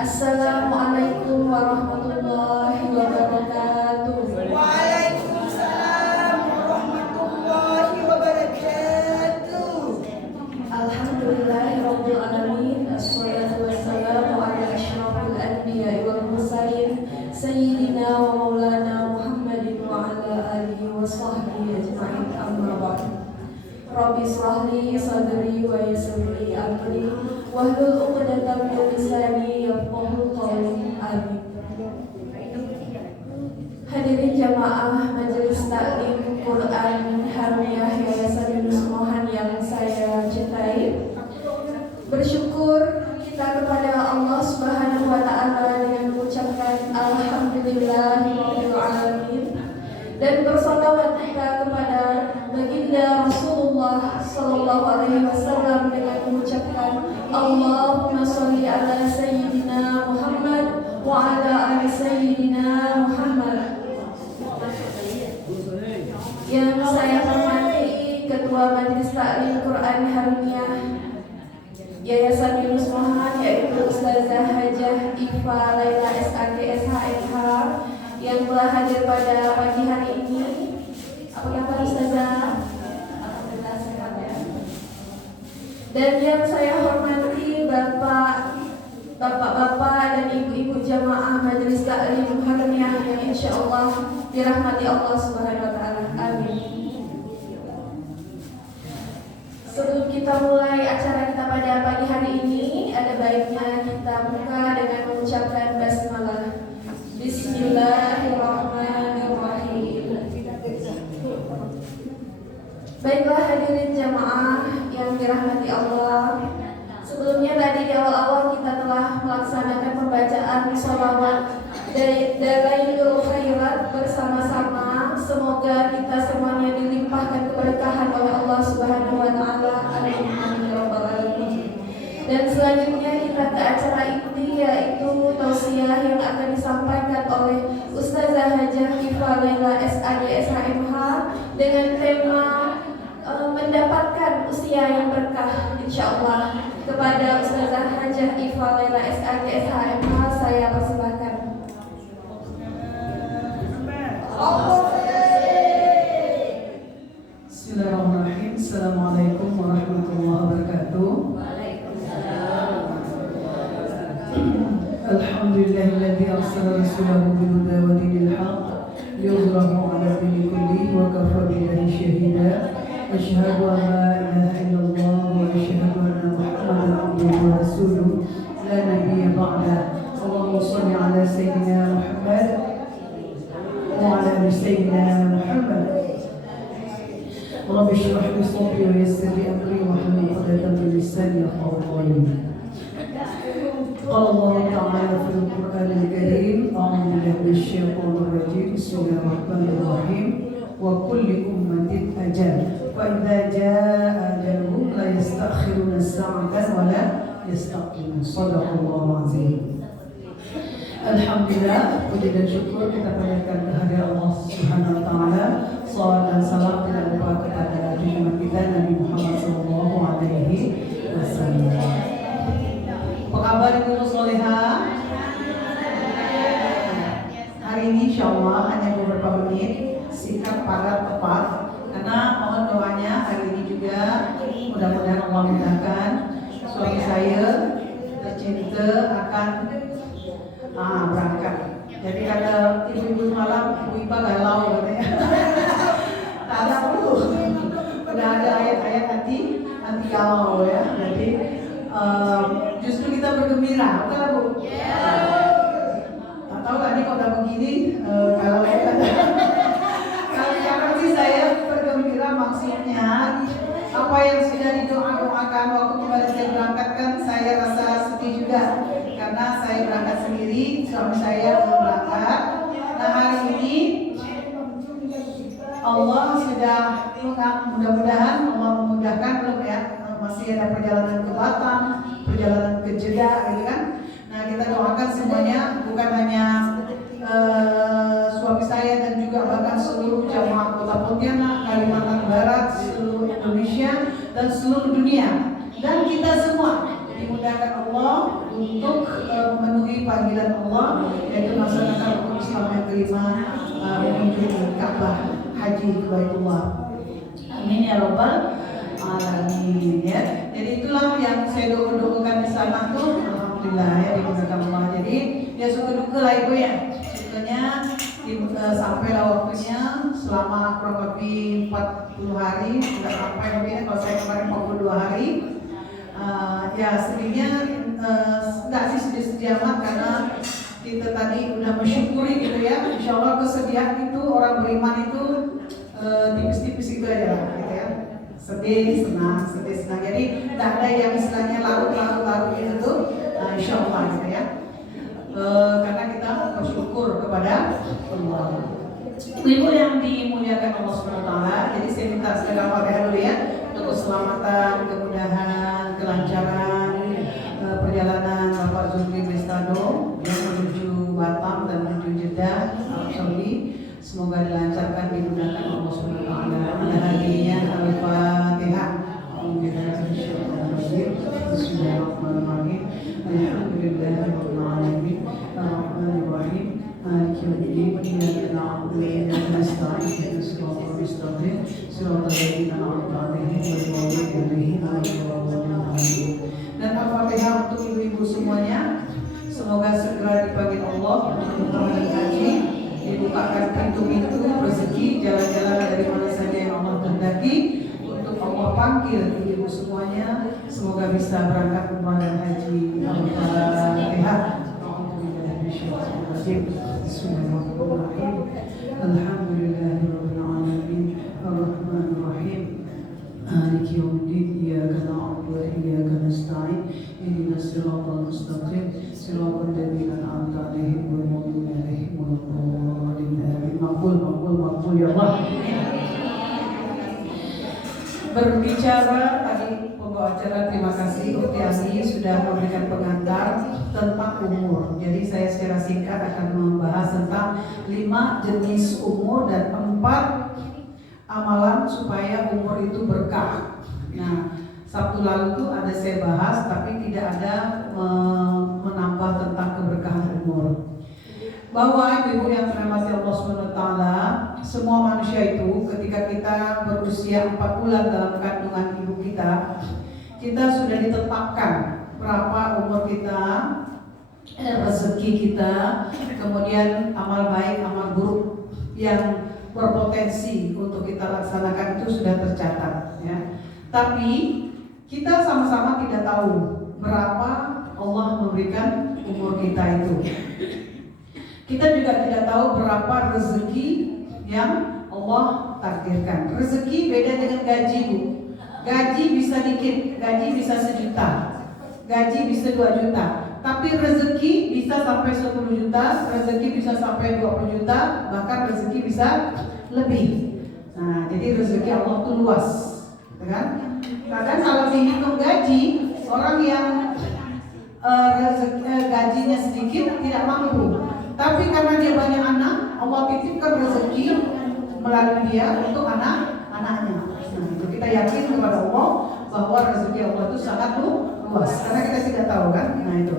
Assalamualaikum warahmatullahi wabarakatuh. Waalaikumsalam warahmatullahi wabarakatuh. Alhamdulillahirabbil alamin. Assalatu wassalamu ala asyrafil anbiya'i wal mursalin sayyidina wa maulana Muhammadin wa ala alihi wa sahbihi ajma'in. Amma ba'd. Rabbi shrah li sadri wa yassir li amri wahlul 'uqdatam min lisani yafqahu qawli. Amin. Hadirin jamaah Majelis Taklim Quran Harmiyah Yayasan Yunus Mohan yang saya cintai, bersyukur kita kepada Allah Subhanahu wa taala dengan mengucapkan alhamdulillahirabbil alamin, dan bersalawat kita kepada baginda Rasulullah sallallahu alaihi wasallam dengan mengucapkan Allahumma shalli ala sayyidina Muhammad wa ala ali sayyidina Muhammad. Yang saya hormati Ketua Majelis Taklim Quran Harmiyah Yayasan Yunus Mohan, yaitu Ustazah Hajah Ifa Laila SAG SHMH, yang telah hadir pada pagi hari ini. Apa kabar Ustazah? Alhamdulillah sehat ya. Dan yang saya hormati Bapak-bapak dan ibu-ibu jamaah Majelis Taklim Harmiyah yang insyaallah dirahmati Allah Subhanahu wa taala. Amin. Sebelum kita mulai acara kita pada pagi hari ini, ada baiknya kita buka dengan mengucapkan basmalah. Bismillahirrahmanirrahim. Baiklah hadirin jamaah yang dirahmati Allah, sebelumnya tadi di awal-awal kita telah melaksanakan pembacaan sholawat Dalailul Khairat bersama-sama. Semoga kita semuanya dilimpahkan keberkahan oleh Allah Subhanahu wa taala. Amin ya rabbal alamin. Dan selanjutnya kita ke acara inti, yaitu tausiah yang akan disampaikan oleh Ustazah Hajah Ifa Laila SAG SHMH dengan tema mendapatkan usia yang berkah, insyaallah. Kepada Ustazah Hajah Ifa Laila SAG SHMH saya persilahkan. Bismillahirrahmanirrahim. Assalamualaikum warahmatullahi wabarakatuh. Alhamdulillahilladzi arsala rasulahu bil huda wa dinil haqq liyuzhirahu 'ala dini kullihi wa kafa billahi shahida. Asyhadu an la ilaha illallah wa asyhadu anna Muhammadan abduhu wa rasuluh la nabiyya ba'da. Allahumma shalli 'ala sayyidina Muhammad wa 'ala ali sayyidina Muhammad. Rabbi shrah li sadri wa yassir li amri wahlul 'uqdatam min lisani yafqahu qawli. Qala Allah Ta'ala fil Qur'anil Karim, a'udzu billahi minasyaitonir rajim. Bismillahirrahmanirrahim. Wa kulli ummatin ajal. Fa idza jaa ajaluhum la yastakhiruna sa'atan wa la yastaqdimun. Shadaqallahu azim. Alhamdulillah, puji dan syukur kita panjatkan kehadirat Allah Subhanahu wa taala. Salawat dan salam tidak lupa kepada junjungan kita Nabi Muhammad sallallahu alaihi wasallam. Apa kabar Ibu Soleha? Hari ini insyaallah hanya beberapa menit, singkat padat tepat, karena mohon doanya hari ini juga mudah-mudahan Allah mudahkan suami saya tercinta akan berangkat. Jadi kata ibu-ibu malam, Ibu Ipa galau katanya. Tak ada perlu. Udah ada ayat-ayat anti galau ya. Jadi justru kita bergembira, betul Bu? Tak tahu kan nih kalau udah begini galau ya kan. Kalau sih saya bergembira maksudnya apa yang sudah didoakan waktu kemarin saya berangkat kan saya rasa sedih juga. Karena saya berangkat sendiri, suami saya belum berangkat. Nah hari ini Allah sudah mudah-mudahan Allah memudahkan, belum ya, masih ada perjalanan ke Batam, perjalanan ke Jeddah gitu kan. Nah kita doakan semuanya, bukan hanya suami saya dan juga bahkan seluruh jamaah Kota Pontianak, Kalimantan Barat, seluruh Indonesia dan seluruh dunia, dan kita semua dimudahkan dimuliakan Allah untuk memenuhi panggilan Allah, yaitu melaksanakan rukun Islam yang kelima, menuju Ka'bah haji ke Baitullah. Amin ya rabbal alamin ya. Jadi itulah yang saya doakan di sana tuh, alhamdulillah ya, dimudahkan Allah. Jadi ya suka-duka lah ibu ya. Sukanya sampailah waktunya selama kurang lebih 40 hari, tidak sampai lebih ya, kalau saya kemarin 42 hari. Ya sedihnya enggak sih sedih-sedih amat, karena kita tadi udah mensyukuri gitu ya. Insya Allah kesedihan itu orang beriman itu tipis-tipis gitu aja gitu ya. Sedih, senang, sedih, senang. Jadi tidak ada yang istilahnya larut gitu tuh. Insya Allah gitu ya. Karena kita bersyukur kepada Allah. Ibu yang dimuliakan Allah SWT, jadi saya minta segala Fatihah dulu ya, untuk keselamatan, kemudahan, kelancaran perjalanan Bapak Zulkifli Bestado yang menuju Batam dan menuju Jeddah, Arab Saudi. Semoga dilancarkan, dimudahkan Allah SWT. Ala hadinya Al-Fatihah. Bismillahirrahmanirrahim. Alhamdulillahirabbil alamin. Ar-Rahmanir-Rahim. Maliki yaumiddin. Iyyaka na'budu wa iyyaka nasta'in. Ihdinas siratal mustaqim. Siratal ladzina an'amta 'alaihim ghairil maghdubi 'alaihim. Dan Al-Fatihah untuk ibu-ibu semuanya. Semoga segera dipanggil Allah untuk haji, dibukakan pintu-pintu rezeki, jalan-jalan dari mana saja yang Allah kehendaki, untuk Allah panggil ibu semuanya. Semoga bisa berangkat umrah dan haji. Al-Fatihah. Bismillahirrahmanirrahim. Alhamdulillahirabbil alamin. Ar-Rahmanir Rahim. Maliki yaumiddin. Iyyaka na'budu wa iyyaka nasta'in. Ihdinas siratal mustaqim. Siratal ladzina an'amta 'alaihim ghairil maghdubi 'alaihim waladdallin. Maqbul ya Allah. Berbicara tadi pembawa acara, terima kasih Utiasi sudah memberikan pengantar tentang umur. Jadi saya secara singkat akan membahas tentang 5 jenis umur dan 4 amalan supaya umur itu berkah. Nah, Sabtu lalu tuh ada saya bahas, tapi tidak ada menambah tentang keberkahan umur. Bahwa ibu yang dirahmati Allah SWT, semua manusia itu ketika kita berusia 4 bulan dalam kandungan ibu kita sudah ditetapkan berapa umur kita, rezeki kita, kemudian amal baik, amal buruk yang berpotensi untuk kita laksanakan itu sudah tercatat ya. Tapi kita sama-sama tidak tahu berapa Allah memberikan umur kita itu. Kita juga tidak tahu berapa rezeki yang Allah takdirkan. Rezeki beda dengan gaji, Bu. Gaji bisa dikit, gaji bisa 1 juta, gaji bisa 2 juta. Tapi rezeki bisa sampai 10 juta, rezeki bisa sampai 20 juta, bahkan rezeki bisa lebih. Nah, jadi rezeki Allah itu luas, kan? Kadang kalau dihitung gaji, orang yang gajinya sedikit tidak mampu. Tapi karena dia banyak anak, Allah titipkan rezeki melalui dia untuk anak-anaknya. Nah, itu kita yakin kepada Allah bahwa rezeki Allah itu sangat luas. Karena kita tidak tahu kan. Nah itu.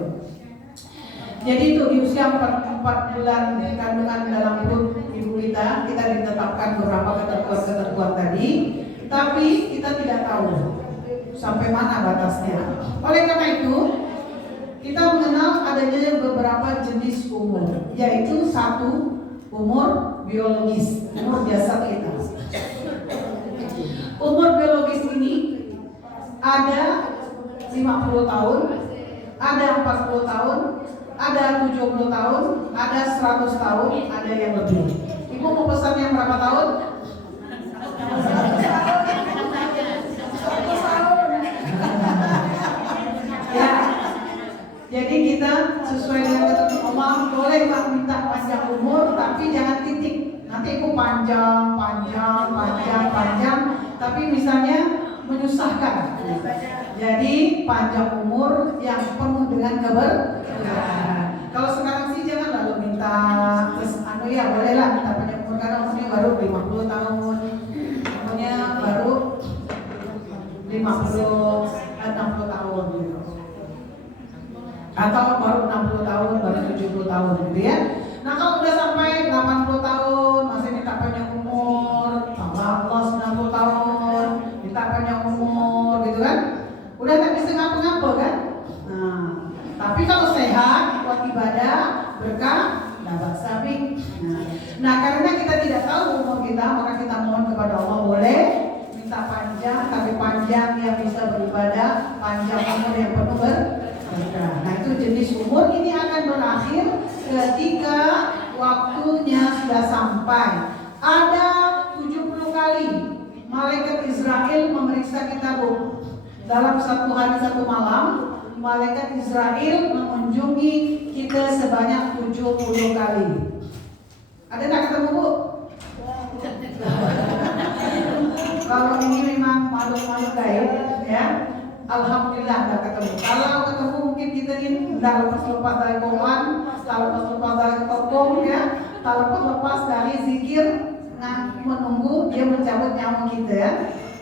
Jadi itu di usia 4 bulan kandungan dalam perut ibu kita ditetapkan beberapa ketentuan tadi. Tapi kita tidak tahu sampai mana batasnya. Oleh karena itu, kita mengenal adanya beberapa jenis umur, yaitu 1, umur biologis, umur jasad kita. Umur biologis ini ada 50 tahun, ada 40 tahun, ada 70 tahun, ada 100 tahun, ada yang lebih. Ibu mau pesan yang berapa tahun? 100 tahun. Ya. Jadi kita sesuai dengan ketentuan Allah, boleh Pak minta panjang umur, tapi jangan titik. Nanti ibu panjang, tapi misalnya menyusahkan. Jadi panjang umur yang penuh dengan keberkahan. Kalau sekarang sih jangan lalu minta terus ya bolehlah minta panjang umur karena umurnya baru 50 tahun, umurnya baru 60 tahun gitu. atau baru 60 tahun, baru 70 tahun gitu ya. Nah kalau udah sampai 80 tahun masih minta panjang umur, tambah Allah 90 tahun, minta panjang umur gitu kan. Udah tak bisa ngapa-ngapa kan. Nah, tapi kalau sehat, buat ibadah, berkah, dapat sapi. Nah, karena kita tidak tahu umur kita, maka kita mohon kepada Allah boleh minta panjang, tapi panjang yang bisa beribadah, panjang umur yang penuh berkah. Nah, itu jenis umur ini akan berakhir ketika waktunya sudah sampai. Ada 70 kali malaikat Israel memeriksa kita, Bu. Dalam satu hari satu malam, malaikat Israel mengunjungi kita sebanyak 70 kali. Ada tak ketemu, Bu? Kalau ini memang makhluk-makhluk gaib ya, alhamdulillah tidak ketemu. Kalau ketemu mungkin kita ini tidak lepas-lepas dari Quran, tidak lepas-lepas dari tokong ya, tidak lepas-lepas dari zikir, menunggu dia mencabut nyawa kita ya.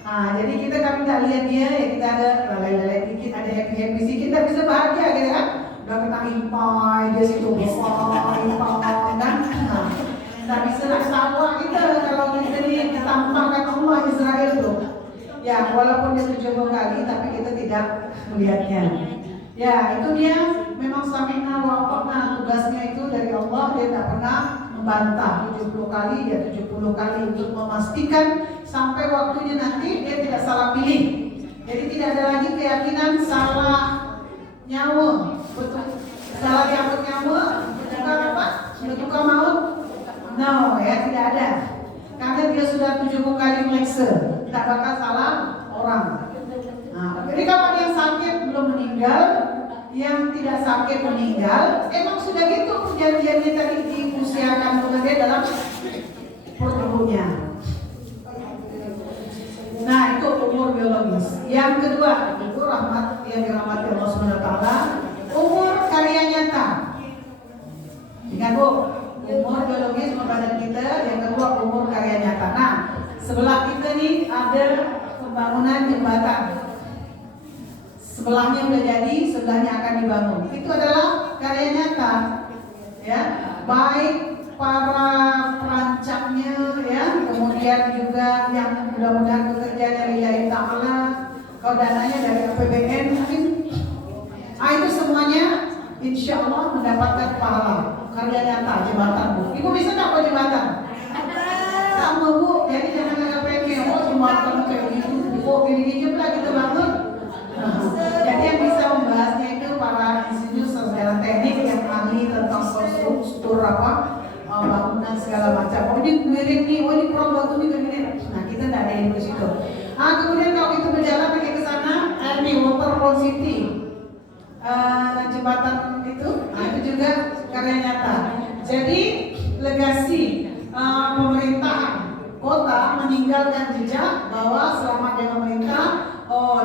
Nah, jadi kita kan tidak lihat dia ya, kita ada lalai-lalai dikit, ada happy-happy sih, kita bisa bahagia gitu kan. Udah kena impai, dia situ impai kan. Nah, tidak bisa nak sawa kita kalau kita ini ditampakkan Allah Israel tuh. Ya, walaupun dia 70 kali, tapi kita tidak melihatnya. Ya, itu dia memang sami'na wa ata'na, tugasnya itu dari Allah, dia tidak pernah membantah 70 kali, ya 70 kali untuk memastikan sampai waktunya nanti dia tidak salah pilih. Jadi tidak ada lagi keyakinan salah nyawa, betul, salah jambut nyawa, tukang apa? Tukang maut? No, ya tidak ada. Karena dia sudah 70 kali melekse, tidak bakal salah orang. Nah, jadi kalau ada yang sakit belum meninggal, yang tidak sakit meninggal, emang sudah gitu perjanjiannya tadi diusiakan dengan dia dalam pertubuhnya. Nah, itu umur biologis. Yang kedua, itu rahmat yang dirahmati Allah SWT, umur karya nyata. Ingat, Bu, umur biologis badan kita, yang kedua umur karya nyata. Nah, sebelah kita nih ada pembangunan jembatan. Sebelahnya udah jadi, sebelahnya akan dibangun. Itu adalah karya nyata, ya. Baik para perancangnya, ya, kemudian juga yang mudah-mudahan bekerjanya lillahi ta'ala, kalau dananya dari APBN mungkin. Itu semuanya insya Allah mendapatkan pahala. Karya nyata jembatan, Bu. Ibu bisa nggak kok jembatan? Sama, Bu. Jadi jangan agak pengen, oh jembatan kayak gitu, oh gini-gini lah kita bangun. Jadi yang bisa membahasnya itu para insinyur sarjana teknik yang ahli tentang struktur apa bangunan segala macam. Oh ini miring nih, oh ini kurang batu nih gini. Nah kita tidak ada ilmu situ. Kemudian kalau kita berjalan pergi ke sana, ini Waterfront City, jembatan itu juga karya nyata. Jadi legasi pemerintah kota meninggalkan jejak bahwa selama dia memerintah,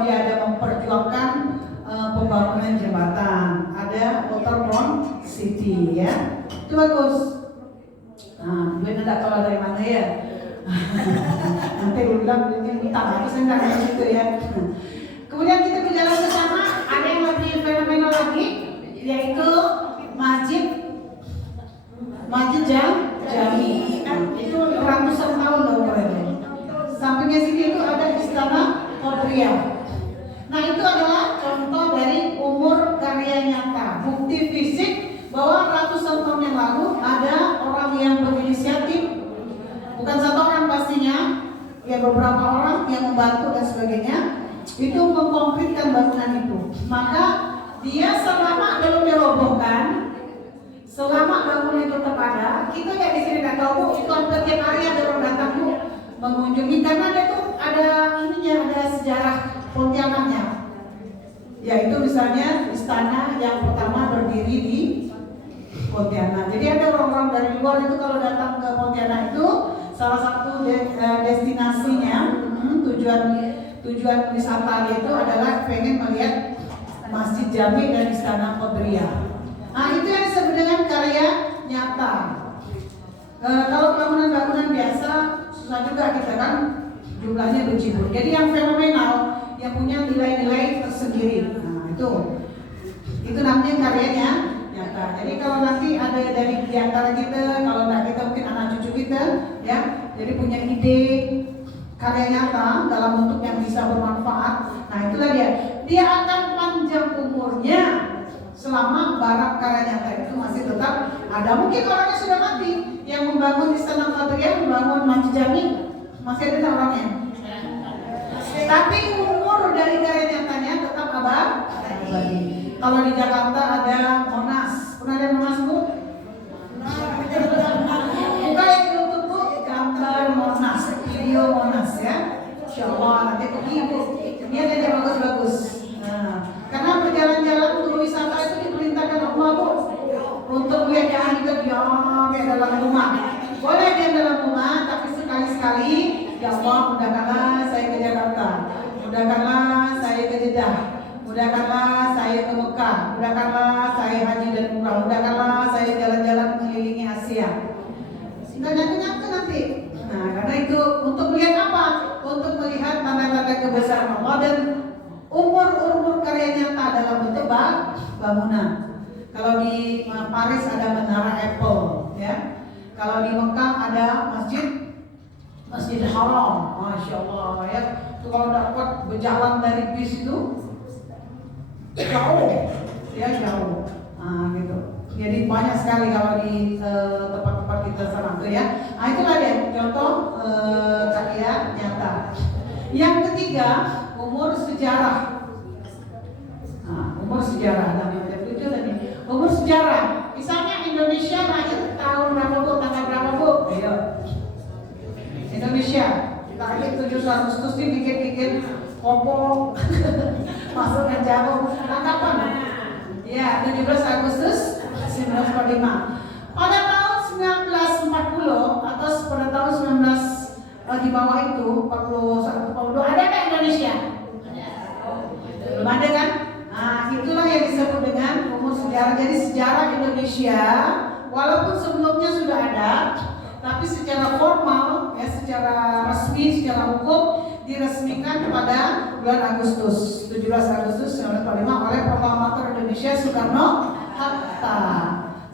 dia ada memperjuangkan pembangunan jembatan, ada Waterfront City ya, itu bagus. Nah, gue tidak tahu dari mana ya. Nanti gue bilang dia minta lagi, saya nggak ada situ ya. Kemudian kita berjalan ke sana, ada yang lebih fenomenal lagi, yaitu Masjid Jami. Itu ratusan tahun loh umurnya. Sampingnya sini itu ada Istana Kodria. Nah itu adalah contoh dari umur karya nyata, bukti fisik bahwa ratusan tahun yang lalu ada orang yang berinisiatif, bukan satu orang pastinya, ya beberapa orang yang membantu dan sebagainya, itu mengkonkretkan bangunan itu. Maka dia selama belum dirobohkan, selama bangunan itu tetap ada, kita ya di sini nggak tahu, Bu, itu hampir tiap hari ada orang datang, Bu, mengunjungi karena ada tuh ada ininya, ada sejarah Pontianaknya. Yaitu misalnya istana yang pertama berdiri di Pontianak. Jadi ada orang-orang dari luar itu kalau datang ke Pontianak itu salah satu destinasinya, tujuan wisata itu adalah pengen melihat Masjid Jami dan Istana Kodria. Nah itu yang disebut dengan karya nyata. Kalau bangunan-bangunan biasa susah juga kita kan jumlahnya berjibun. Jadi yang fenomenal, yang punya nilai-nilai tersendiri. Nah itu Itu namanya karyanya nyata. Jadi kalau nanti ada dari di antara kita, kalau enggak kita mungkin anak cucu kita, ya, jadi punya ide karya nyata dalam bentuk yang bisa bermanfaat. Nah itulah dia akan panjang umurnya selama barang karya nyata itu masih tetap ada. Mungkin orangnya sudah mati, yang membangun Istana Qadariyah, membangun Masjid Jami, masih ada orangnya. Tapi umur dari karya nyatanya tetap abadi. Kalau di Jakarta ada Monas, pernah ada Monas Bu? Buka yang YouTube Bu, gambar Monas, video Monas ya. Insya Allah nanti pergi Bu, lihat aja bagus-bagus. Nah, karena berjalan-jalan untuk wisata itu diperintahkan Allah Bu, untuk lihat yang hidup kayak dalam rumah. Boleh dia dalam rumah, tapi sekali-sekali ya Allah mudahkanlah saya ke Jakarta, mudahkanlah saya ke Jeddah, mudahkanlah saya ke Mekah, mudahkanlah saya haji dan umrah, mudahkanlah saya jalan-jalan mengelilingi Asia. Nggak nyatu nanti. Nah, karena itu untuk melihat apa? Untuk melihat tanda-tanda kebesaran Allah dan umur karya nyata dalam bentuk bangunan. Kalau di Paris ada menara Apple, ya. Kalau di Mekah ada Masjid Haram, Masya Allah ya. Itu kalau dapat berjalan dari bis itu jauh, ya jauh. Nah, gitu. Jadi banyak sekali kalau di tempat-tempat kita sana tuh ya. Nah itulah dia contoh karya nyata. Yang ketiga umur sejarah. Nah, umur sejarah dan yang lucu tadi umur sejarah. Misalnya Indonesia lahir tahun berapa Bu? Tanggal berapa Bu? Ayo. Indonesia kita lahir 7 Agustus nih bikin kopong masuk ke jauh. Nah, kapan? Ya 17 Agustus 1945. Pada tahun 1940 atau pada tahun 19 di bawah itu 41 ada nggak Indonesia? Belum ada kan? Nah itulah yang disebut dengan umur sejarah. Jadi sejarah Indonesia walaupun sebelumnya sudah ada, tapi secara formal ya, secara resmi, secara hukum diresmikan pada bulan Agustus 17 Agustus 1945 oleh Proklamator Indonesia Soekarno-Hatta.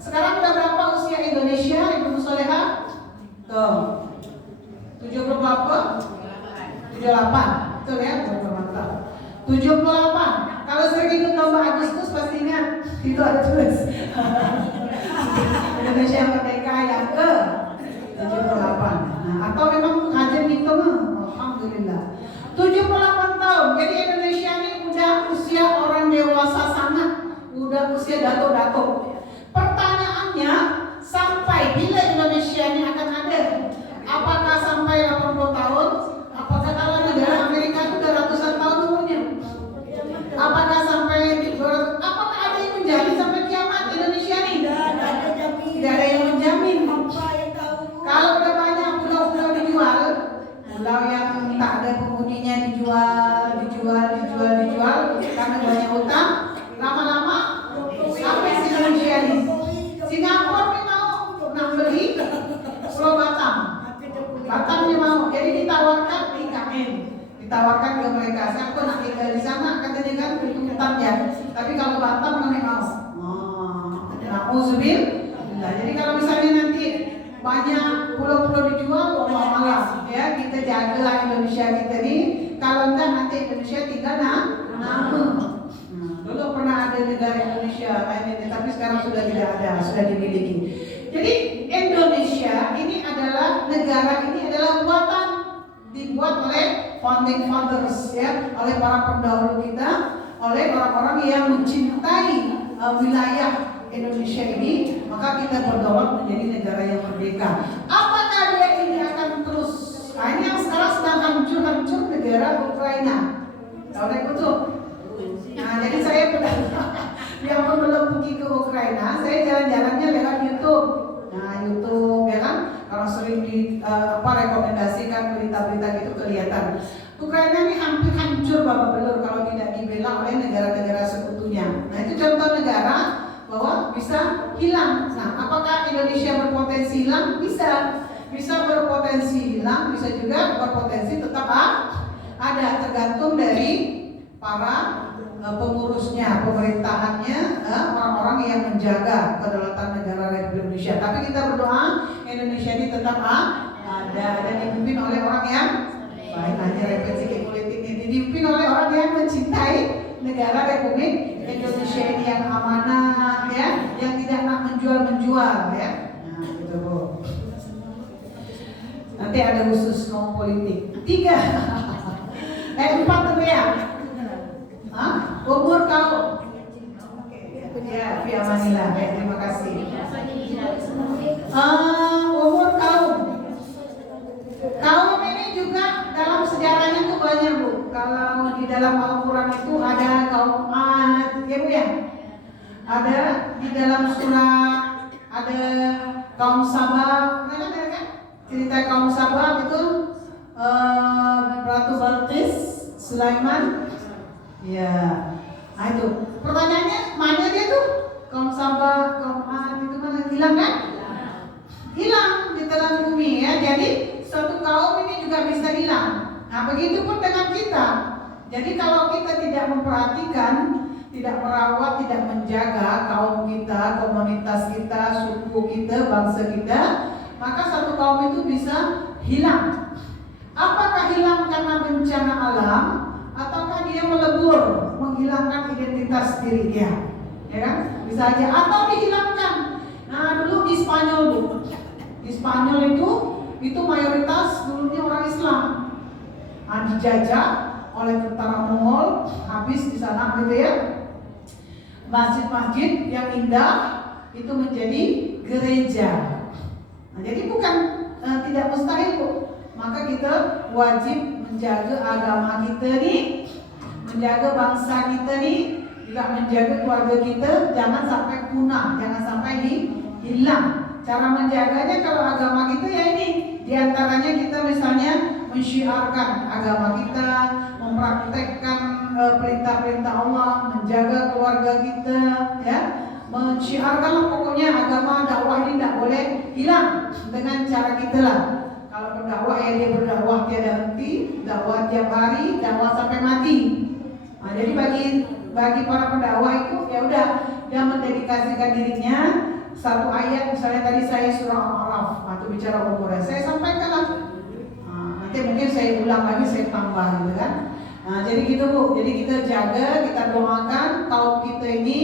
Sekarang udah berapa usia Indonesia, Ibu Soleha? Tuh 70 berapa? 78. Betul ya, mantap. 78. Kalau sering ikut lomba Agustus pasti ingat itu ada tulis Indonesia Merdeka yang ke 78. Nah, atau memang kajian itu alhamdulillah 78 tahun. Jadi Indonesia ini udah usia orang dewasa sangat, udah usia dato-dato. Pertanyaannya sampai bila Indonesia ini akan ada? Apakah sampai 80 tahun? Apakah kalau negara Amerika itu udah ratusan tahun umurnya? Apakah sampai apakah ada yang menjamin sampai kiamat Indonesia ini? Tidak ada yang menjamin. Kalau udah banyak pulau-pulau dijual, pulau yang tak ada penghuninya dijual karena banyak utang, lama-lama sampai si Indonesia ini. Singapura ini mau beli Pulau Batam dia mau, jadi ditawarkan IKN, ditawarkan ke mereka. Saya pun nak tinggal di sana, katanya kan tuntutan ya. Tapi kalau Batam kami mau. Nah, jadi kalau misalnya nanti banyak pulau-pulau dijual, malah ya kita jagalah Indonesia kita ini. Kalau enggak nanti Indonesia tinggal nama. Dulu pernah ada negara Indonesia lain ini, tapi sekarang sudah tidak ada, sudah dimiliki. Jadi Indonesia ini adalah negara ini adalah buatan dibuat oleh founding fathers ya, oleh para pendahulu kita, oleh orang-orang yang mencintai wilayah Indonesia ini, maka kita berdaulat menjadi negara yang merdeka. Apakah dia ini akan terus? Nah ini yang sekarang sedang hancur negara Ukraina. Tahu betul? Nah jadi saya yang belum pergi ke Ukraina, saya jalan-jalannya lewat YouTube. Nah YouTube ya kan, kalau sering rekomendasikan berita-berita gitu kelihatan. Ukraina ini hampir hancur babak belur kalau tidak dibela oleh negara-negara sekutunya. Nah itu contoh negara bahwa bisa hilang. Nah apakah Indonesia berpotensi hilang? Bisa berpotensi hilang, bisa juga berpotensi tetap ada, tergantung dari para pengurusnya, pemerintahannya, orang-orang yang menjaga kedaulatan negara Republik Indonesia. Tapi kita berdoa Indonesia ini tetap ada dan dipimpin oleh orang yang baik. Hanya representasi politik ini dipimpin oleh orang yang mencintai negara Republik Indonesia ini, yang amanah, ya, yang tidak nak menjual ya. Nah, gitu Bu. Nanti ada khusus ngomong politik. 4 tuh ya. Umur kau. Ya, via Manila. Terima kasih. Umur kaum. Kaum ini juga dalam sejarahnya tuh banyak Bu. Kalau di dalam Al-Quran itu ada kaum Ad, ya Bu ya. Ada di dalam surat, ada kaum Sabah. Kan? Cerita kaum Sabah itu Ratu Balqis, Sulaiman. Ya, itu. Pertanyaannya, mana dia tuh? Kaum Sabah, kaum Ad itu mana? Hilang kan? Hilang di telan bumi ya. Jadi suatu kaum ini juga bisa hilang. Nah, begitu pun dengan kita. Jadi kalau kita tidak memperhatikan, tidak merawat, tidak menjaga kaum kita, komunitas kita, suku kita, bangsa kita, maka satu kaum itu bisa hilang. Apakah hilang karena bencana alam, ataukah dia melebur, menghilangkan identitas diri dia, ya kan? Bisa aja, atau dihilangkan. Nah, dulu di Spanyol Bu, di Spanyol itu mayoritas dulunya orang Islam. Nah, dijajah oleh tentara Mongol, habis di sana gitu ya. Masjid-masjid yang indah itu menjadi gereja. Nah, jadi bukan tidak mustahil Bu. Maka kita wajib menjaga agama kita nih, menjaga bangsa kita nih, juga menjaga keluarga kita, jangan sampai punah, jangan sampai hilang. Cara menjaganya kalau agama kita ya ini, diantaranya kita misalnya mensyiarkan agama kita, mempraktekkan perintah-perintah Allah, menjaga keluarga kita, ya, mensyiarkan pokoknya agama dakwah ini tidak boleh hilang dengan cara kita lah. Kalau berdakwah ya dia berdakwah tiada henti, dakwah tiap hari, dakwah sampai mati. Nah, jadi bagi para pendakwah itu ya udah dia mendedikasikan dirinya satu ayat, misalnya tadi saya surah Al-A'raf, atau bicara umurnya, saya sampaikan lah. Nanti mungkin saya ulang lagi, saya tambah gitu kan. Nah, jadi gitu Bu, jadi kita jaga, kita doakan kaum kita ini,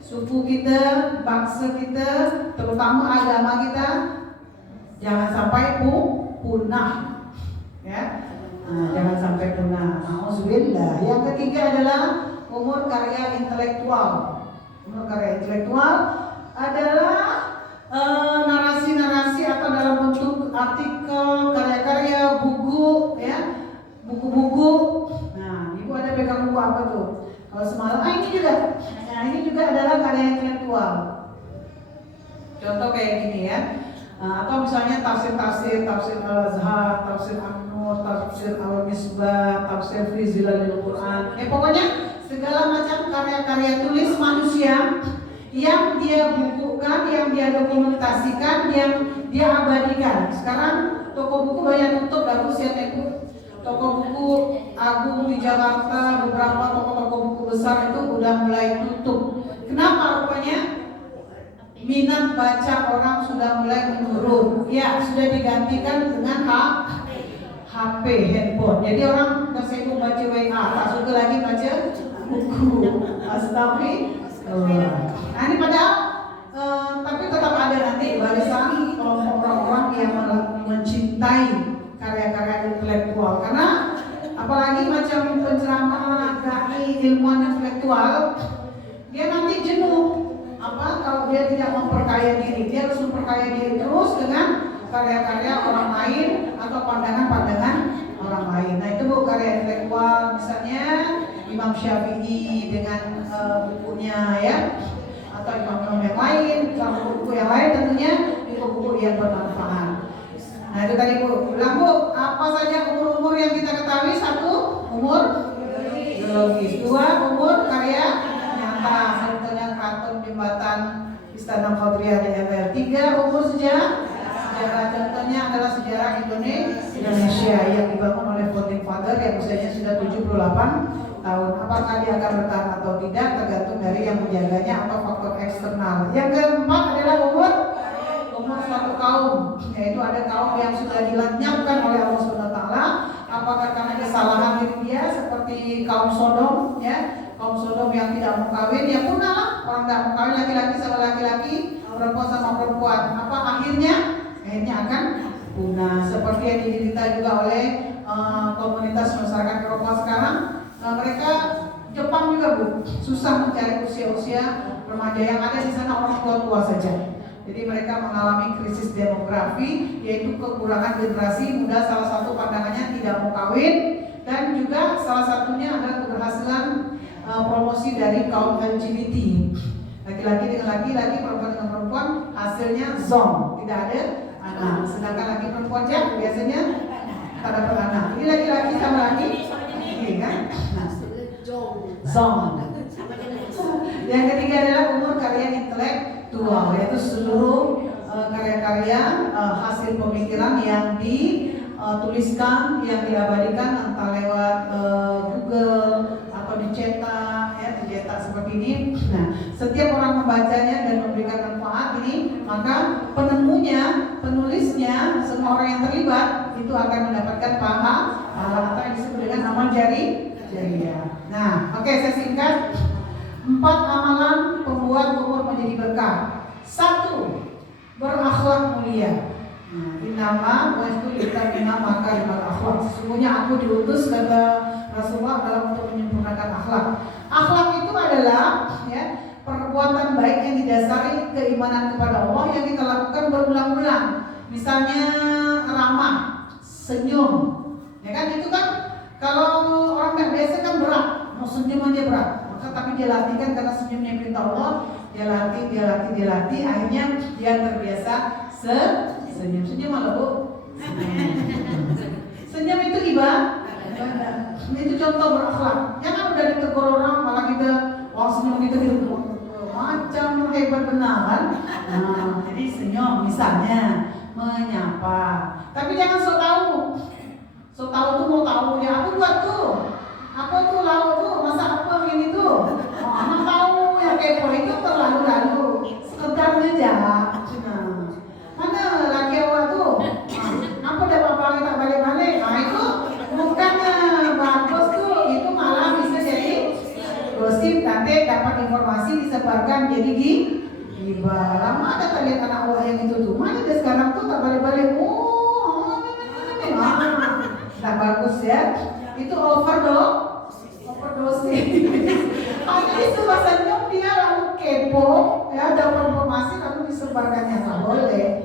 suku kita, bangsa kita, terutama agama kita, jangan sampai punah, ya. Nah, jangan sampai punah. Alhamdulillah. Yang ketiga adalah umur karya intelektual. Umur karya intelektual adalah narasi-narasi atau dalam bentuk artikel, karya-karya, buku, ya, buku-buku. Nah, Ibu ada pegang buku apa tuh? Kalau semalam, ini juga. Nah, ini juga adalah karya intelektual. Contoh kayak gini ya. Atau misalnya tafsir Al-Azhar, tafsir An-Nur, tafsir Al-Misbah, tafsir fi Zilalil Quran. Pokoknya segala macam karya-karya tulis manusia yang dia bukukan, yang dia dokumentasikan, yang dia abadikan. Sekarang toko buku banyak tutup, bagus ya Bu. Toko buku agung di Jakarta, beberapa toko-toko buku besar itu udah mulai tutup. Kenapa rupanya? Minat baca orang sudah mulai menurun. Ya, sudah digantikan dengan HP, handphone. Jadi orang sibuk baca WA, tak suka lagi baca buku. Astagfirullah. Nah, ini padahal tapi tetap ada nanti barisan kelompok orang-orang yang mencintai karya-karya intelektual. Karena apalagi macam penceramah, dai, ilmuwan intelektual, dia nanti jenuh. Kalau dia tidak memperkaya diri, dia harus memperkaya diri terus dengan karya-karya orang lain atau pandangan-pandangan orang lain. Nah, itu Bu, karya intelektual, misalnya Imam Syafi'i dengan bukunya ya, atau imam-imam yang lain, kalau buku yang lain tentunya buku-buku yang bermanfaat. Nah, itu tadi Bu. Ulang Bu, apa saja umur-umur yang kita ketahui? 1, umur biologis. 2, umur karya nyata, contohnya Keraton Jembatan Istana Qabriyah di MR. 3, umur sejarah, contohnya adalah sejarah Indonesia yang dibangun oleh founding father yang usianya sudah 78 tahun. Apakah dia akan bertahan atau tidak tergantung dari yang menjaganya atau faktor eksternal. Yang keempat adalah umur suatu kaum, yaitu ada kaum yang sudah dilenyapkan oleh Allah Subhanahu wa taala. Apakah karena kesalahan diri dia seperti kaum Sodom, ya, kaum Sodom yang tidak mau kawin, ya punah, orang tidak mau kawin, laki-laki sama laki-laki, perempuan sama perempuan. Apa akhirnya? Akhirnya akan punah. Seperti yang diderita juga oleh komunitas masyarakat Eropa sekarang. Mereka Jepang juga Bu, susah mencari usia-usia remaja, yang ada di sana orang tua saja. Jadi mereka mengalami krisis demografi, yaitu kekurangan generasi muda. Salah satu pandangannya tidak mau kawin, dan juga salah satunya adalah keberhasilan promosi dari kaum LGBT. Laki-laki dengan laki-laki, perempuan dengan perempuan, hasilnya zong, tidak ada anak. Sedangkan laki perempuan biasanya tak dapat anak. Ini laki-laki sama laki, kan? Nah, zong. Yang ketiga adalah umur karya intelektual, yaitu seluruh karya-karya hasil pemikiran yang dituliskan, yang diabadikan entah lewat Google atau dicetak, ya, dicetak seperti ini. Nah, setiap orang membacanya dan memberikan manfaat ini, maka penulisnya, semua orang yang terlibat itu akan mendapatkan pahala atau yang disebut dengan amal jariah. Nah, oke, saya singkat. 4 amalan pembuat umur menjadi berkah. 1. Berakhlak mulia. Innama wastu litabina maka limat akhlak. Sesungguhnya aku diutus, kata Rasulullah, adalah untuk menyempurnakan akhlak. Akhlak itu adalah, ya, perbuatan baik yang didasari keimanan kepada Allah yang kita lakukan berulang-ulang. Misalnya ramah, senyum, ya kan, itu kan kalau orang nggak biasa kan berat, mau senyum aja berat. Tapi dia latihkan karena senyumnya perintah Allah, dia latih, akhirnya dia terbiasa senyum malah Bu. Senyum itu ibadah. Itu contoh berakhlak. Jangan udah ditegur orang malah kita senyum kita gitu macam hebat benar. Nah, jadi senyum misalnya menyapa. Tapi jangan sok tahu. Sok tahu tuh mau tahu ya, aku buat tuh. Apa tuh lalu tuh, masa apa ini tuh? Anak tahu yang kepo itu terlalu sekedar aja. Nah, mana laki awak tuh? Apa udah bapak kita balik-balik? Nah itu bukan bagus tuh, itu malah bisa jadi gosip, nanti dapat informasi disebarkan jadi gibah. Lama ada kalian anak awak yang itu tuh, mana dia sekarang tuh tak balik-balik? Nah bagus ya. Itu overdose. Jadi setelah senyum dia lalu kepo, ya, dapat informasi lalu disebarkannya, nggak boleh.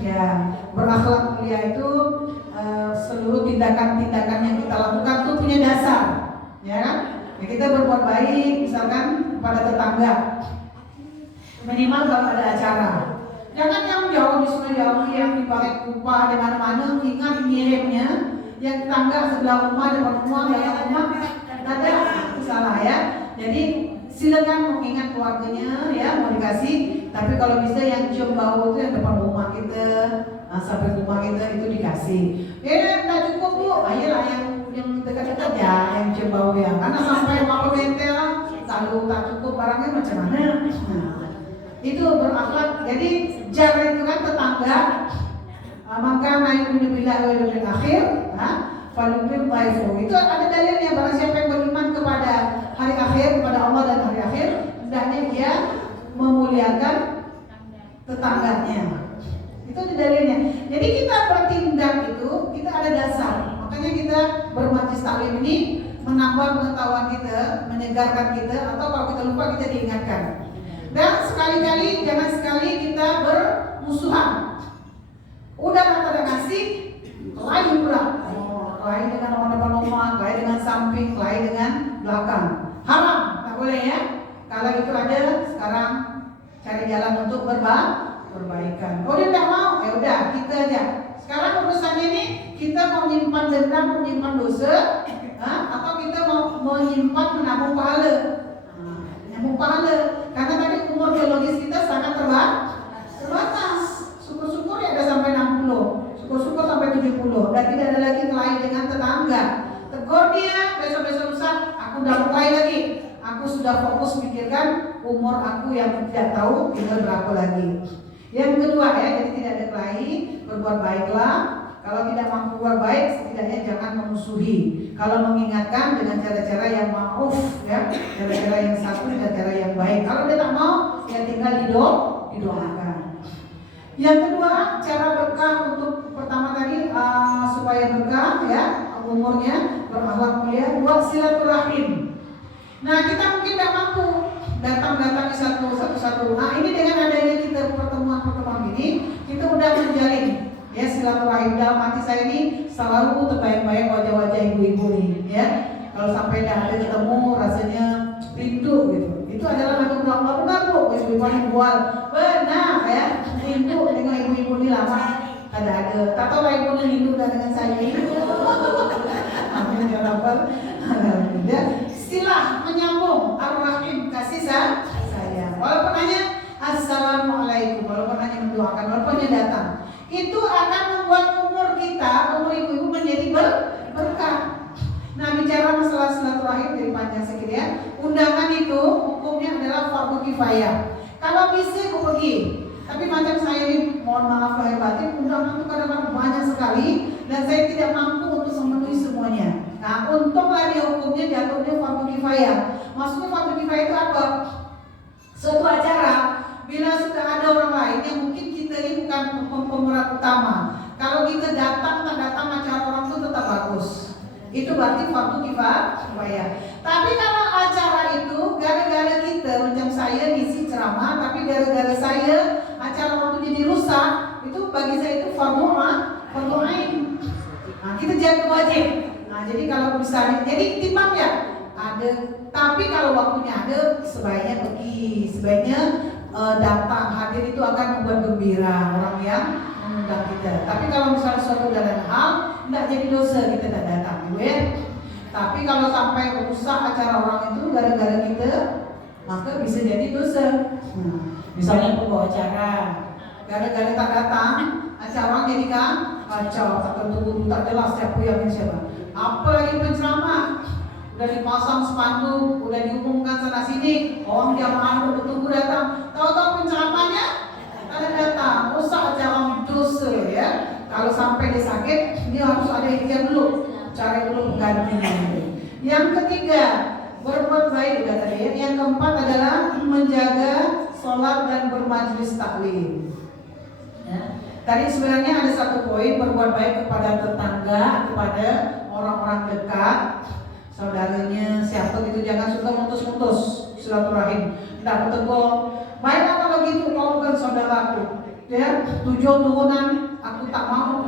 Ya, berakhlak mulia itu seluruh tindakan-tindakan yang kita lakukan tuh punya dasar, ya kan? Ya, kita berbuat baik, misalkan pada tetangga, minimal kalau ada acara. Jangan yang jauh di Sungai Jauh, yang dipakai kupa di mana-mana, ingat ngirimnya. Yang tetangga sebelah rumah, depan rumah, belakang rumah, ada, itu salah ya. Jadi silakan mengingat keluarganya, ya, mau dikasih. Tapi kalau bisa yang cium bau itu yang depan rumah kita, sampai rumah kita itu dikasih. Ya, nggak cukup Bu, ayolah yang dekat-dekat ya, yang cium bau ya. Karena sampai mau mentel, lalu tak cukup barangnya macam mana? Nah, itu berakhlak. Jadi jar itu kan tetangga. Maka naik billahi wa yawmil akhir, falukrim taifu. Itu ada dalilnya, barang siapa yang beriman kepada hari akhir, kepada Allah dan hari akhir, hendaknya dia memuliakan tetangganya. Itu ada dalilnya. Jadi kita bertindak itu, kita ada dasar. Makanya kita bermajlis taklim ini menambah pengetahuan kita, menyegarkan kita, atau kalau kita lupa kita diingatkan. Dan sekali-kali, jangan sekali kita bermusuhan. Udah kata ngasih, kelahi pula. Kelahi dengan orang depan rumah, kelahi dengan samping, kelahi dengan belakang. Haram, tak boleh ya. Kalau itu ada, sekarang cari jalan untuk berbaikan. Oh dia tidak mau, ya udah kita aja. Sekarang urusannya ini kita mau menyimpan dendam, menyimpan dosa, atau kita mau menyimpan menabung pahala. Menabung pahala, karena tadi umur biologis kita sangat terbatas. Syukur-syukur ya ada sampai 60, syukur-syukur sampai 70, dan tidak ada lagi kelahi dengan tetangga. Tegur dia, besok-besok lusa, aku udah tahu tinggal berapa lagi. Yang kedua ya, jadi tidak ada kelahi, berbuat baiklah. Kalau tidak mampu berbuat baik, setidaknya jangan memusuhi. Kalau mengingatkan dengan cara-cara yang ma'ruf ya, cara-cara yang satu dan cara yang baik. Kalau dia tak mau, ya tinggal didoakan. Yang kedua, cara berkah untuk pertama tadi supaya berkah ya umurnya, berakhlak mulia, buat silaturahim. Nah kita mungkin tidak mampu datang satu-satu. Nah ini dengan adanya kita pertemuan ini, kita udah menjalin ya silaturahim. Dalam hati saya ini selalu terbayang-bayang wajah-wajah ibu-ibu nih ya. Kalau sampai dah ada ketemu rasanya rindu gitu. Itu adalah lagu benar benar bu, ibu-ibu yang buat benar ya. Rindu dengan ibu-ibu ini lama ada. Tak tahu ibu ini rindu dengan saya. Amin ya rabbal alamin. Istilah menyambung ar-rahim kasih sayang. Walaupun hanya assalamualaikum, walaupun hanya mendoakan, walaupun hanya datang, itu akan membuat umur ibu-ibu menjadi berkah. Nah bicara masalah silaturahim dari panjang sedikit ya. Undangan itu hukumnya adalah fardu kifayah. Kalau bisa aku pergi. Tapi macam saya ini mohon maaf lahir batin, undangan itu kadang-kadang banyak sekali dan saya tidak mampu untuk memenuhi semuanya. Nah untunglah dia hukumnya jatuhnya fardu kifayah. Maksudnya fardu kifayah itu apa? Suatu acara bila sudah ada orang lain yang mungkin kita ini bukan pemeran utama. Kalau kita datang tak datang acara orang itu tetap bagus. Itu berarti fardu kifayah. Tapi kalau acara itu gara-gara kita macam saya ngisi ceramah, tapi gara-gara saya acara waktu jadi rusak, itu bagi saya itu fardu ain. Nah, kita jaga wajib. Nah, jadi kalau misalnya jadi timbang ya ada, tapi kalau waktunya ada sebaiknya pergi, sebaiknya datang hadir itu akan membuat gembira orang yang mengundang kita. Tapi kalau misalnya suatu dan hal tidak jadi dosa kita tak datang, ibu ya. Tapi kalau sampai rusak acara orang itu gara-gara kita, maka bisa jadi dosa. Misalnya pembawa acara, gara-gara tak datang, acara orang jadi kacau, tak tentu, tak jelas siapa yang siapa. Apalagi penceramah, udah dipasang spanduk, udah diumumkan sana sini, orang jamaah udah tunggu datang, tahu-tahu penceramahnya tak datang, rusak acara dosa ya. Kalau sampai dia sakit, dia harus ada ikhtiar dulu, cari dulu penggantinya. Yang ketiga, berbuat baik udah tadi ya. Yang keempat adalah menjaga sholat dan bermajlis taklim. Ya. Tadi sebenarnya ada satu poin, berbuat baik kepada tetangga, kepada orang-orang dekat, saudaranya siapa gitu, jangan suka mutus-mutus silaturahim. Tidak bertegur, baiklah kalau gitu kau bukan saudaraku. Ya, 7 turunan aku tak mau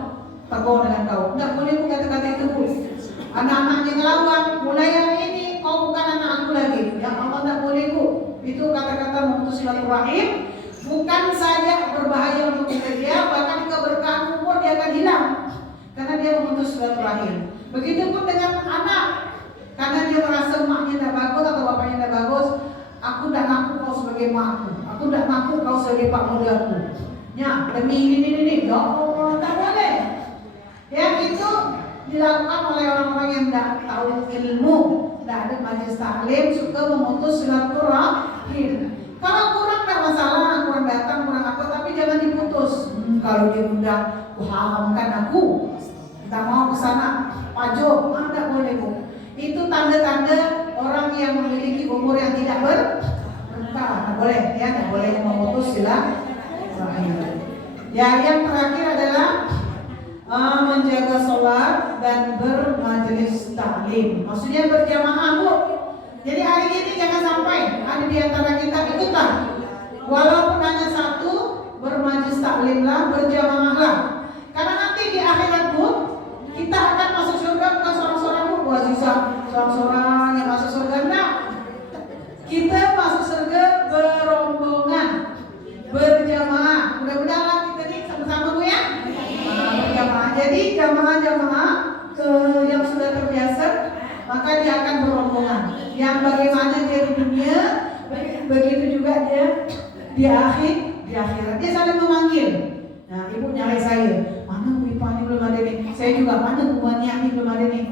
tegur dengan kau. Tidak boleh bu kata-kata itu bu. Anak-anaknya ngelawan, mulai hari ini kau bukan anak aku lagi. Ya Allah tidak boleh bu. Itu kata-kata memutus silaturahim. Bukan saja berbahaya untuk dia, bahkan keberkahan umur dia akan hilang karena dia memutus silaturahim. Begitupun dengan anak, karena dia merasa maknya tidak bagus atau bapaknya tidak bagus. Aku tidak ngaku kau sebagai makku. Aku tidak ngaku kau sebagai pak mudaku. Ya, demi ini, ya Allah, tak boleh. Yang itu dilakukan oleh orang-orang yang tidak tahu ilmu, tidak ada majelis taklim, suka memutus silaturahim. Kalau kurang tidak masalah, kurang datang, kurang apa, tapi jangan diputus. Kalau dia undang, haramkan aku, kita mau ke sana, pajok, tidak boleh bu. Itu tanda-tanda orang yang memiliki umur yang tidak berkah, tidak boleh, ya, tidak boleh memutus silaturahim. Ya, yang terakhir adalah menjaga sholat dan bermajelis taklim. Maksudnya berjamaah bu. Jadi hari ini jangan sampai ada di antara kita ikutlah, walaupun hanya satu, bermajelis taklimlah, berjamaahlah. Karena nanti di akhirat bu, kita akan masuk surga bukan seorang-seorang bu, seorang-seorang yang masuk surga. Nah, kita masuk surga berombongan, berjamaah. Mudah-mudahan kita nih sama-sama bu ya. Berjamaah. Jadi jamaah-jamaah yang sudah terbiasa, maka dia akan berombongan. Yang bagaimana dia di dunia, begitu juga dia di akhirat. Dia saling memanggil. Nah, ibu nyari saya, mana Bu Ipani belum ada nih. Saya juga, mana Bu Maniani belum ada nih.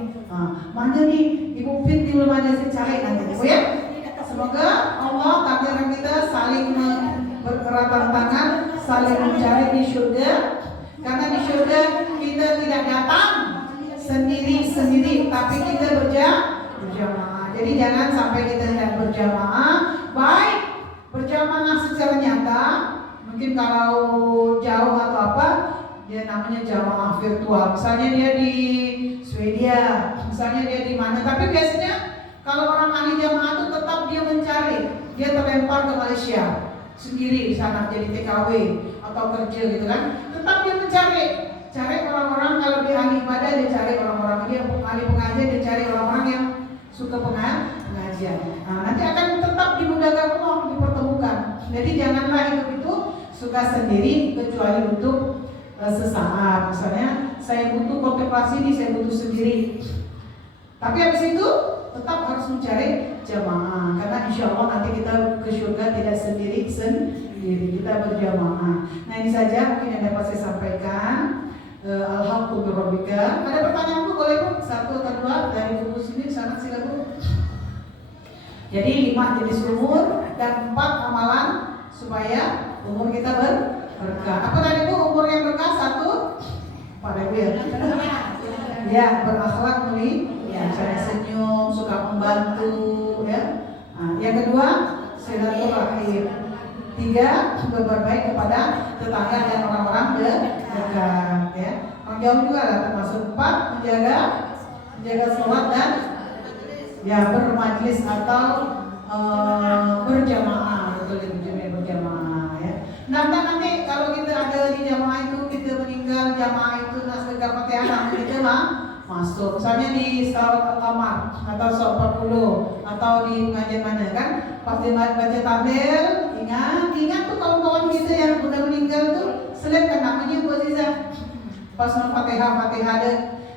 Mana nih Ibu Fit belum ada, saya cari nanti. Bu ya. Semoga Allah takdirkan kita saling saling mencari di surga. Karena di surga kita tidak datang sendiri-sendiri, tapi kita berjamaah. Jadi jangan sampai kita tidak berjamaah, baik berjamaah secara nyata, mungkin kalau jauh atau apa, dia namanya jamaah virtual. Misalnya dia di Swedia, misalnya dia di mana. Tapi biasanya kalau orang ahli jamaah itu tetap dia mencari, dia terlempar ke Malaysia sendiri di sana jadi TKW atau kerja gitu kan. Tetap dia cari orang-orang, kalau dia ahli ibadah dia cari orang-orang, dia ahli pengajian dia cari orang-orang yang suka pengajian. Nah, nanti akan tetap dimudahkan Allah dipertemukan. Jadi janganlah hidup itu suka sendiri kecuali untuk sesaat. Misalnya saya butuh kontemplasi ini, saya butuh sendiri. Tapi habis itu tetap harus mencari jamaah, karena insya Allah nanti kita ke surga tidak sendiri, kita berjamaah. Nah ini saja mungkin yang dapat saya sampaikan. Alhamdulillah. Ada pertanyaan Bu, boleh Bu? Satu atau dua dari buku sini, sana silakan Bu. Jadi 5 jenis umur dan 4 amalan supaya umur kita berkah. Apa tadi Bu umur yang berkah? 1, Pak Ibu ya? Ya, berakhlak mulia, misalnya senyum, suka membantu, ya. Nah, yang kedua, silaturahim. 3, berbuat baik kepada tetangga dan orang-orang dekat, ya. Orang jauh juga lah, termasuk 4, menjaga sholat dan ya bermajlis atau berjamaah, betul berjamaah, ya. Nanti kalau kita ada di jamaah itu, kita meninggal jamaah itu naskah Fatihah kita masuk. Misalnya di Salawat Al-Qamar atau Sok 40 atau di pengajian mana kan, pasti baca tahlil. Ingat tuh kawan-kawan kita yang udah meninggal tuh, selipkan namanya Bu Aziza. Pas Fatihah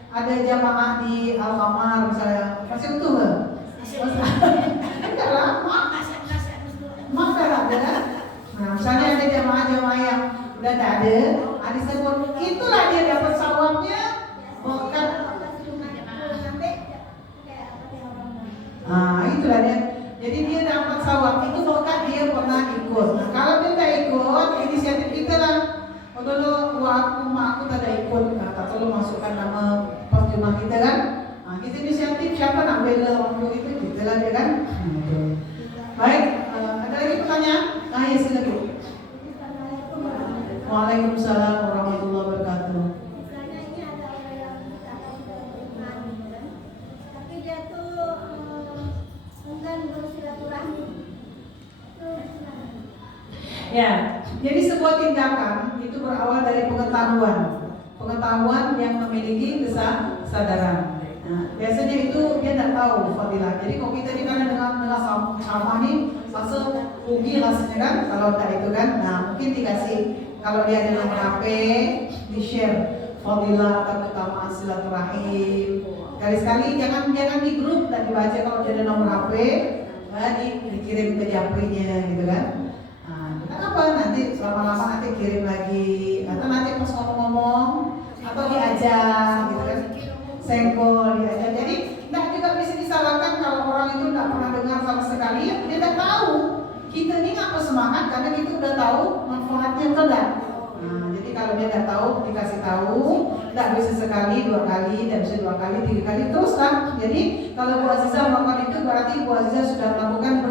ada jamaah di Al-Qamar misalnya, masih utuh nggak? Enggak lama. Masa ada? Nah, misalnya ada jamaah yang udah tak ada sebut, itulah dia dapat sawabnya. Bukan. Nah, itulah dia. Jadi dia dapat sawab itu bukan dia pernah ikut. Nah, kalau dia tak ikut, inisiatif kita lah. Oh dulu aku tak ada ikut, kata tolong masukkan nama perjumpaan kita kan. Nah, kita inisiatif siapa nak bela waktu itu, kita lah dia kan. Baik, ada lagi pertanyaan? Nah, ya silakan. Waalaikumsalam warahmatullahi wabarakatuh. Misalnya ini ada orang yang kita tahu sudah beriman, kan? Tapi dia tuh enggan bersilaturahmi. Itu gimana? Ya, jadi sebuah tindakan itu berawal dari pengetahuan yang memiliki kesadaran. Nah, biasanya itu dia tidak tahu fadilah. Jadi kalau kita ini kan dengan sama nih, masa rugi rasanya kan kalau tak itu kan. Nah, mungkin dikasih, kalau dia ada nomor HP, di share fadilah atau keutamaan silaturahim. Sekali-sekali jangan di grup dan dibaca. Kalau dia ada nomor HP, dikirim ke japrinya gitu kan. Kenapa nanti lama-lama nanti kirim lagi, atau nanti pas ngomong-ngomong atau diajak gitu kan, senggol diajak. Jadi tidak juga bisa disalahkan kalau orang itu tidak pernah dengar sama sekali, dia tidak tahu. Kita ini apa semangat karena kita udah tahu manfaatnya enggak. Nah, jadi kalau dia tidak tahu, dikasih tahu, tidak bisa sekali, 2 kali, tidak bisa 2 kali, 3 kali, terus lah. Jadi kalau Bu Aziza melakukan itu berarti Bu Aziza sudah melakukan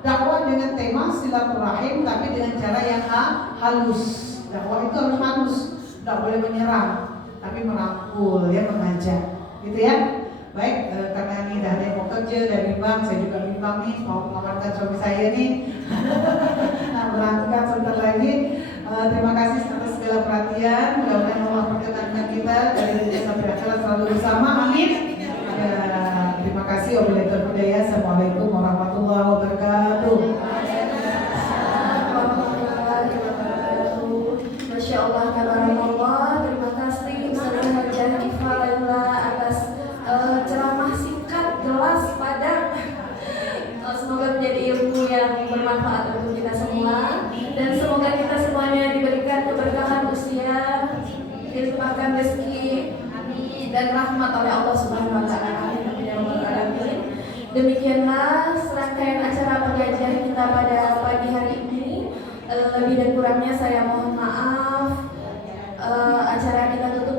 dakwah dengan tema silaturahim, tapi dengan cara yang halus. Dakwah itu harus halus, tidak boleh menyerang, tapi merangkul, ya, mengajak, gitu ya. Baik, karena ini dah ada yang mau kerja dan bimbang, saya juga bimbang nih, mau mengamankan suami saya nih. Nah, berangkat sebentar lagi. Terima kasih atas segala perhatian. Mudah-mudahan Allah perkenankan kita dari dunia sampai akhirat selalu bersama. Amin. Terima kasih. Wabillahi taufiq wal hidayah. Assalamualaikum warahmatullahi wabarakatuh. Masya Allah, tabarakallah. Terima kasih Ustazah Hajah Ifa Laila atas ceramah singkat, jelas, padat. Semoga menjadi ilmu yang bermanfaat untuk kita semua, dan semoga kita semuanya diberikan keberkahan usia, dilimpahkan rezeki dan rahmat oleh Allah Subhanahu wa taala. Demikianlah serangkaian acara pengajian kita pada pagi hari ini. Lebih dan kurangnya saya mohon maaf. Acara kita tutup